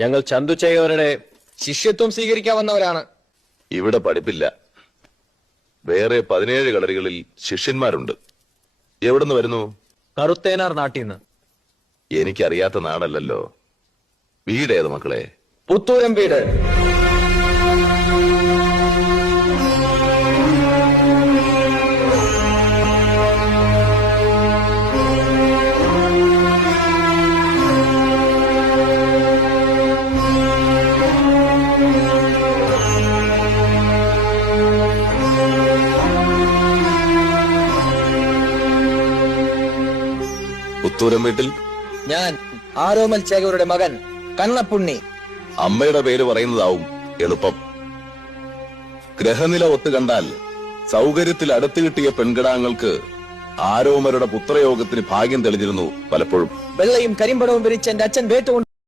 ഞങ്ങൾ ചന്തുച്ചേകവരുടെ ശിഷ്യത്വം സ്വീകരിക്കാൻ വന്നവരാണ്. ഇവിടെ പഠിപ്പില്ല. വേറെ 17 കളരികളിൽ ശിഷ്യന്മാരുണ്ട്. എവിടുന്ന് വരുന്നു? കറുത്തേനാർ നാട്ടിന്ന്. എനിക്കറിയാത്ത നാടല്ലല്ലോ. വീടേത് മക്കളെ? പുത്തൂരം വീട്. പുത്തൂരം വീട്ടിൽ ഞാൻ ആരോമൽ ചേകവരുടെ മകൻ കണ്ണപ്പുണ്ണി. അമ്മയുടെ പേര് പറയുന്നതാവും എളുപ്പം. ഗ്രഹനില ഒത്തു കണ്ടാൽ സൗകര്യത്തിൽ അടുത്ത് കിട്ടിയ പെൺകിടാങ്ങൾക്ക് ആരോമരുടെ പുത്രയോഗത്തിന് ഭാഗ്യം തെളിഞ്ഞിരുന്നു പലപ്പോഴും. വെള്ളയും കരിമ്പടവും വിരിച്ച് എന്റെ അച്ഛൻ വേട്ടുകൊണ്ട്